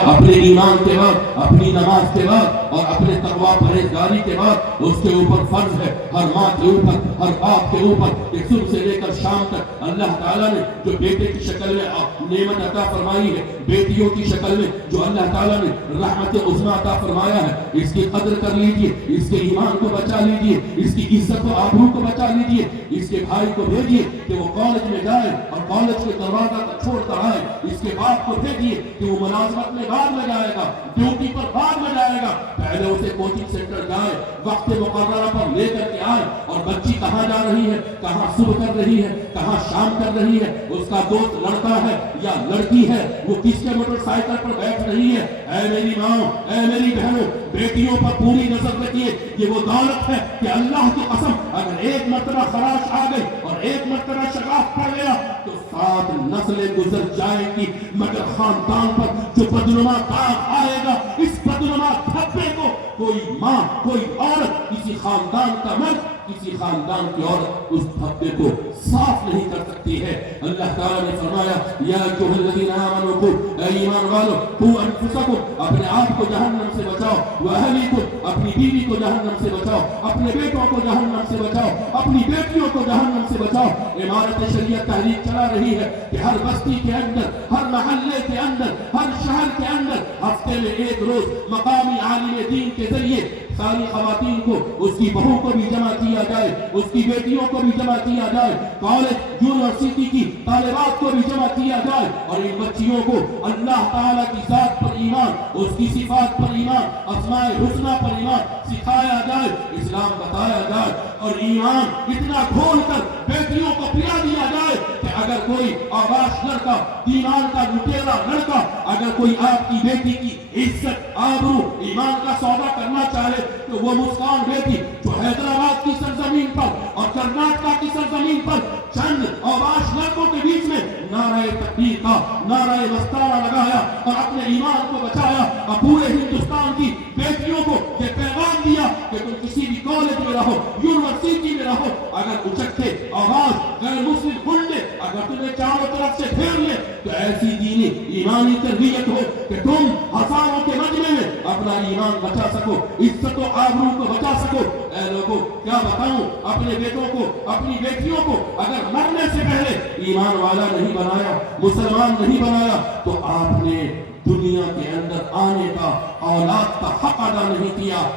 اپنے ایمان کے بعد، اپنی نماز کے بعد اور اپنے تقوی پرہیزگاری کے بعد اس کے اوپر فرض ہے، ہر ماں کے اوپر، ہر باپ کے اوپر کہ صبح سے لے کر شام تک اللہ تعالیٰ نے جو بیٹے کی شکل میں نعمت عطا فرمائی ہے، بیٹیوں کی شکل میں جو اللہ تعالیٰ نے رحمت عظمیٰ عطا فرمایا ہے، اس کی قدر کر لیجئے، اس کے ایمان کو بچا لیجئے، اس کی عزت و آبرو کو بچا لیجئے، اس کے بھائی کو بھیجئے کہ وہ کالج میں جائے اور کالج کے دروازہ کو چھوڑ کر آئے، اس کے باپ کو بھیجئے کہ وہ ملازمت میں بعد میں جائے گا، ڈیوٹی پر بعد میں جائے گا، پہلے اسے کوچنگ سینٹر جائے، وقت مقررہ پر لے کر کے آئے، اور بچی کہاں جا رہی ہے، کہاں صبح کر رہی ہے، کہاں شام کر رہی ہے، اس کا دوست لڑکا ہے یا لڑکی ہے، وہ کس کے موٹر سائیکل پر بیٹھ رہی ہے۔ اے میری ماں، اے میری بہنوں، بیٹیوں پر پوری نظر رکھیے، یہ وہ دولت ہے کہ اللہ کی قسم اگر ایک مرتبہ خراش آ گئی اور ایک مرتبہ شگاف پڑ گیا تو 7 نسلیں گزر جائیں گی، مگر خاندان پر جو بدنما داغ آئے گا، اس بدنما دھبے کو کوئی ماں، کوئی عورت، کسی خاندان کا مرد، کسی خاندان کی عورت اس دھبے کو صاف نہیں کر سکتی ہے۔ اللہ تعالیٰ نے فرمایا یا ایھا الذین آمنوا قوا، اے ایمان والو، قوا انفسکم، اپنے آپ کو جہنم سے بچاؤ، واہلیکم، اپنی بیوی کو جہنم سے بچاؤ، اپنے بیٹوں کو جہنم سے بچاؤ، اپنی بیٹیوں کو جہنم سے بچاؤ۔ امارت شریعت تحریک چلا رہی ہے کہ ہر بستی کے اندر، ہر محلے کے اندر، ہر شہر کے اندر ہفتے میں ایک روز مقامی عالم دین کے ذریعے ساری خواتین کو، اس کی بہو کو بھی جمع کیا جائے، اس کی بیٹیوں کو بھی جمع کیا جائے، کالج یونیورسٹی کی طالبات کو بھی جمع کیا جائے، اور ان بچیوں کو اللہ تعالیٰ کی ذات پر ایمان، اس کی صفات پر ایمان، اسماء الحسنی پر ایمان سکھایا جائے، اسلام بتایا جائے، اور ایمان اتنا کھول کر بیٹیوں کو پلا دیا جائے کہ اگر کوئی آباش لڑکا، ایمان کا لٹیرا لڑکا، اگر کوئی آپ کی بیٹی کی عزت، آبرو، ایمان کا سودا کرنا چاہے تو وہ مسکان بیٹی جو حیدرآباد کی سرزمین پر اور کرناٹکا کی سرزمین پر چند آباش لڑکوں کے بیچ میں نعرہ تکبیر کا نعرہ مستانہ لگایا اور اپنے ایمان کو بچایا، اور پورے ہندوستان کی بیٹیوں کو یہ پیغام دیا کہ تم کسی بھی کالج میں رہو، یونیورسٹی میں رہو، اگر اچکے آواز غیر مسلم گنڈے اگر تمہیں چاروں طرف سے گھیر لے تو ایسی دینی ایمانی تربیت ہو کہ تم ہزاروں کے مجمع میں اپنا ایمان بچا سکو، عزت و آبرو کو بچا سکو۔ اے لوگوں، کیا بتاؤں، اپنے بیٹوں کو، اپنی بیٹیوں کو اگر مرنے سے پہلے ایمان والا نہیں بنایا، مسلمان نہیں بنایا، تو آپ نے دنیا کے اندر آنے کا، اولاد کا حق ادا نہیں کیا،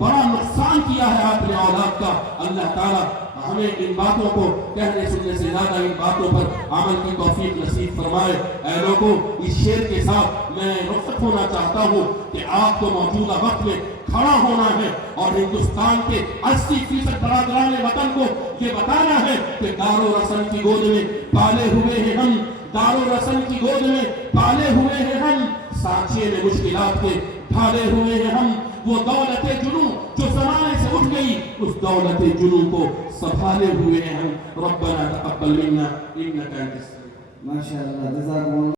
بڑا نقصان کیا ہے آپ نے اولاد کا۔ اللہ تعالیٰ ہمیں ان باتوں کو کہنے سننے سے زیادہ ان باتوں پر عمل کی توفیق نصیب فرمائے۔ اے لوگوں، اس شعر کے ساتھ میں رخصت ہونا چاہتا ہوں کہ آپ کو موجودہ وقت میں کھڑا ہونا ہے اور ہندوستان کے 80% برادران وطن کو یہ بتانا ہے کہ دار و رسن کی گود میں پالے ہوئے ہیں ہم، دار و رسن کی گود میں پالے ہوئے ہیں ہم، سانچے میں مشکلات کے ڈھالے ہوئے ہیں ہم، وہ دولت جنوں جو زمانے سے اٹھ گئی، اس دولت جنوں کو سنبھالے ہوئے ہیں ہم۔ ربنا تقبل منا انک انت السمیع۔ ماشاءاللہ، جزاک اللہ۔